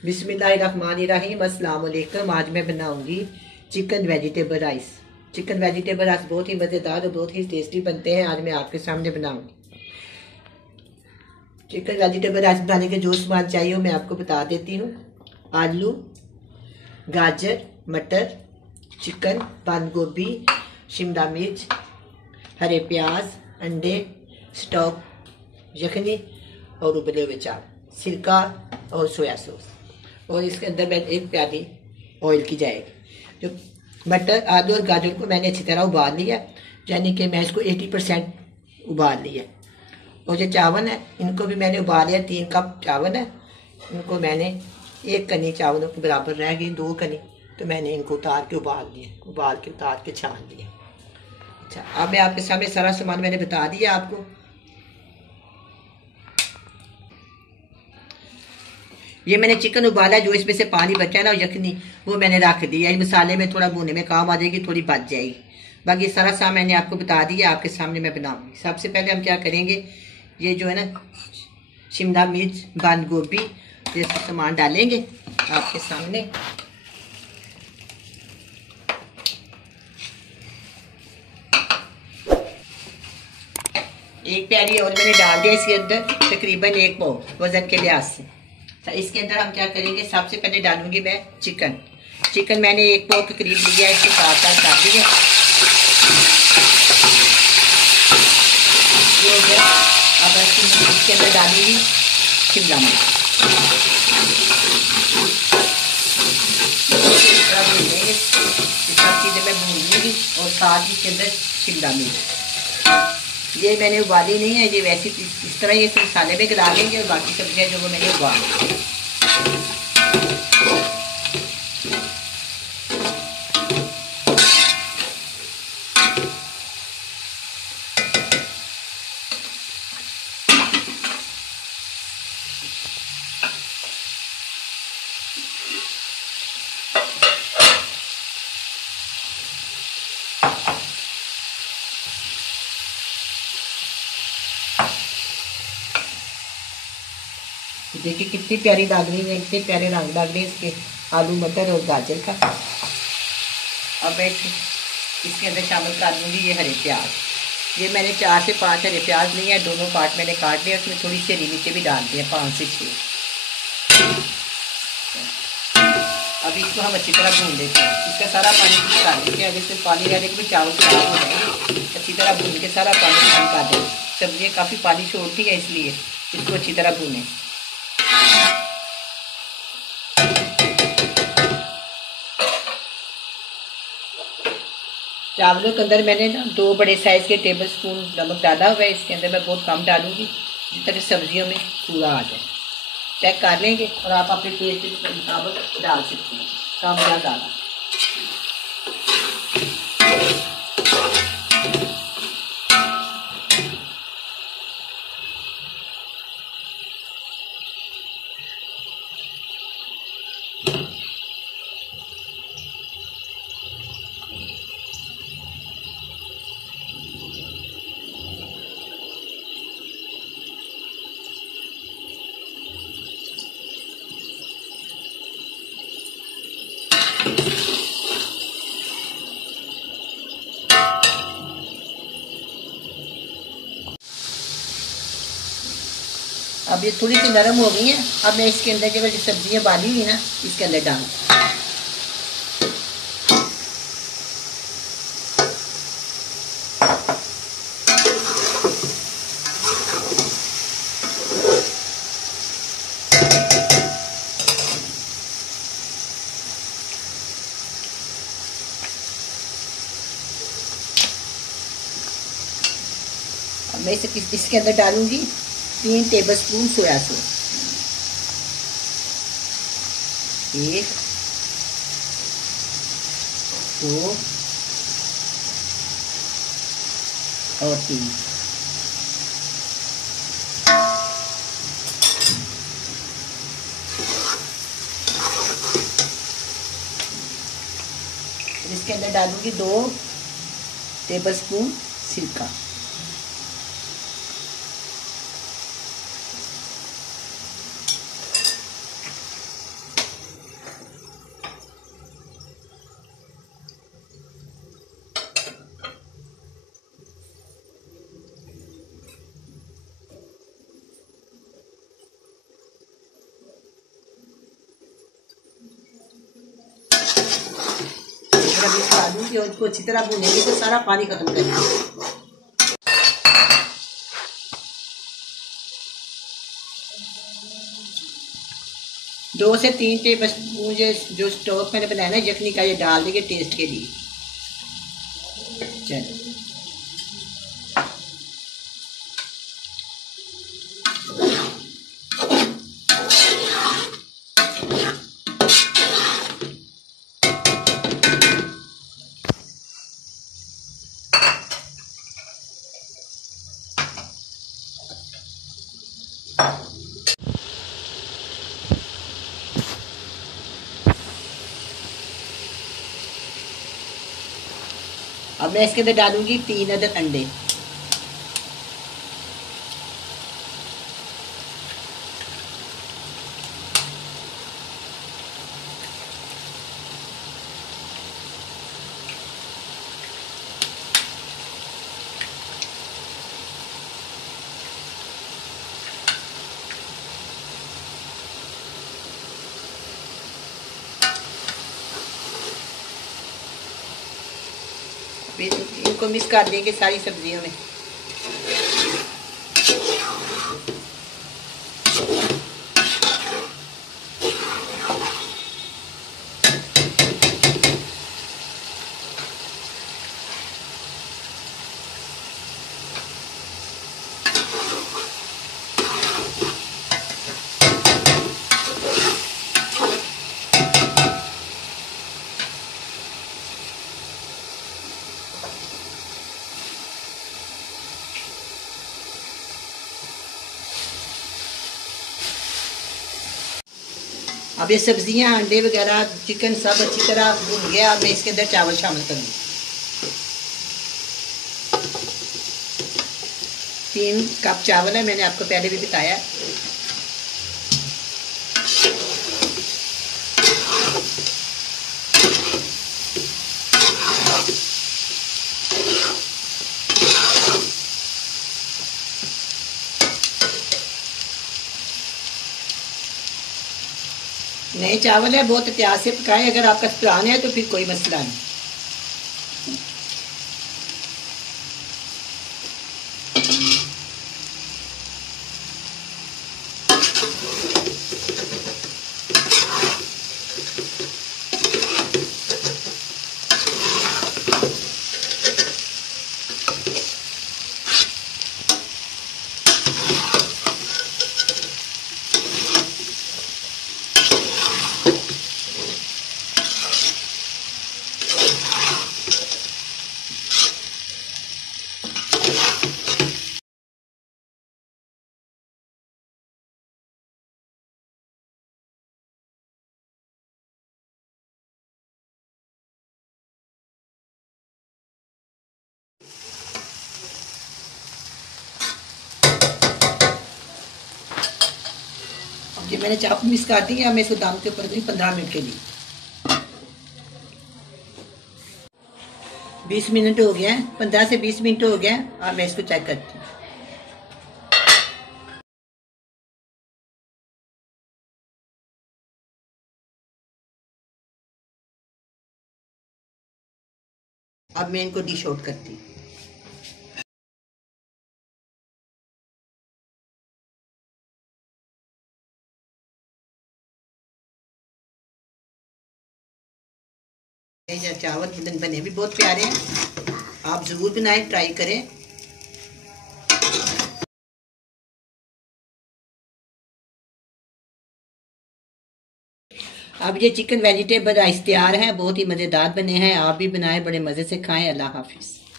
बिस्मिल्लाहिर्रहमानिर्रहीम। अस्सलाम वालेकुम। आज मैं बनाऊंगी chicken vegetable rice. Chicken vegetable rice बहुत ही मज़ेदार और बहुत ही टेस्टी बनते हैं। आज मैं आपके सामने बनाऊंगी। चिकन वेजिटेबल राइस बनाने के जो सामान चाहिए वो मैं आपको बता देती हूँ। आलू, गाजर, मटर, चिकन, बंद गोभी, शिमला मिर्च, हरे प्याज, अंडे, स्टॉक, यखनी और उबले हुए चावल, सिरका और सोया सॉस। और इसके अंदर मैं एक प्याली ऑयल की जाएगी। जो मटर, आलू और गाजर को मैंने अच्छी तरह उबाल लिया, यानी कि मैं इसको 80% उबाल लिया। और जो चावल है इनको भी मैंने उबाल लिया। 3 कप चावल है, इनको मैंने 1 कनी चावलों के बराबर रह गई, 2 कनी, तो मैंने इनको उतार के उबाल लिया, उबाल के उतार के छान लिया। अच्छा, अब मैं आपके सामने सारा सामान मैंने बता दिया आपको। ये मैंने चिकन उबाला, जो इसमें से पानी बचा है ना यखनी, वो मैंने रख दिया। ये मसाले में थोड़ा भूनने में काम आ जाएगी, थोड़ी बच जाएगी। बाकी सारा सामान मैंने आपको बता दिया, आपके सामने मैं बनाऊंगी। सबसे पहले हम क्या करेंगे, ये जो है ना शिमला मिर्च, बंद गोभी, ये सामान डालेंगे आपके सामने। एक प्याली और मैंने डाल दिया इसके अंदर, तकरीबन 1 पाव वजन के लिहाज से। अच्छा, इसके अंदर हम क्या करेंगे, सबसे पहले डालूंगी मैं चिकन। चिकन मैंने 1 पाव के करीब लिया है, इसको साथ डाल दिया। अब इसके अंदर डालूंगी शिमला मिर्च। सब चीज़ें मैं भून लूँगी और साथ ही इसके अंदर शिमला मिर्च। ये मैंने उबाली नहीं है, ये वैसे इस तरह ये मसाले में गला लेंगे और बाकी सब्जियां जो वो मैंने उबाल। देखिए कितनी प्यारी लग रही है, कितने प्यारे रंग लग रहे हैं इसके आलू, मटर और गाजर का। अब मैं इसके अंदर शामिल कर दूँगी ये हरे प्याज। ये मैंने 4 से 5 हरे प्याज लिए हैं, दोनों पार्ट मैंने काट लिया। उसमें थोड़ी सी हरी मिर्चें भी डाल दी हैं, 5 से 6। अब इसको हम अच्छी तरह भून लेते हैं। इसका सारा पानी निकाल देते हैं। अगर इसमें पानी रह जाएगा चावल खराब हो जाएंगे। अच्छी तरह भून के सारा पानी निकाल दें। सब्जियाँ काफ़ी पानी छोड़ती है, इसलिए इसको अच्छी तरह भूनें। चावलों के अंदर मैंने ना 2 बड़े साइज के टेबल स्पून नमक डाला हुआ है। इसके अंदर मैं बहुत कम डालूंगी, जिस तरह सब्जियों में पूरा आ जाए। चेक कर लेंगे और आप अपने टेस्ट के मुताबिक डाल सकते हैं। कम या ज़्यादा। अब ये थोड़ी सी नरम हो गई है। अब मैं इसके अंदर जो सब्जियां डाली हुई ना, इसके अंदर डाल। अब मैं इसके अंदर डालूंगी 3 टेबलस्पून सोया सॉस। 1, 2 और 3। इसके अंदर डालूंगी 2 टेबलस्पून सिरका। अंदर अभी डाल दूंगी और इसको अच्छी तरह भूनेंगे तो सारा पानी खत्म करेंगे। 2 से 3 टेबल स्पून जो स्टॉक मैंने बनाया ना यखनी का, ये डाल देंगे टेस्ट के लिए। चलो अब मैं इसके अंदर डालूंगी 3 अदद अंडे। इनको मिक्स कर देंगे सारी सब्जियों में। अब ये सब्जियां, अंडे वगैरह, चिकन सब अच्छी तरह भून गया। अब मैं इसके अंदर चावल शामिल करूँगी। 3 कप चावल है, मैंने आपको पहले भी बताया। नए चावल है, बहुत एहतियात से पकाएं। अगर आपका पुराने है तो फिर कोई मसला नहीं। ये मैंने चाकू मिक्स कर दी है। मैं इसको दम के ऊपर दूंगी 15 मिनट के लिए। 20 मिनट हो गया है, 15 से 20 मिनट हो गया है। अब मैं इसको चेक करती हूँ। अब मैं इनको डिश आउट करती हूँ। चावल बने भी बहुत प्यारे हैं, आप जरूर बनाएं, ट्राई करें। अब ये चिकन वेजिटेबल राइस तैयार है, बहुत ही मज़ेदार बने हैं। आप भी बनाएं, बड़े मज़े से खाएं। अल्लाह हाफिज़।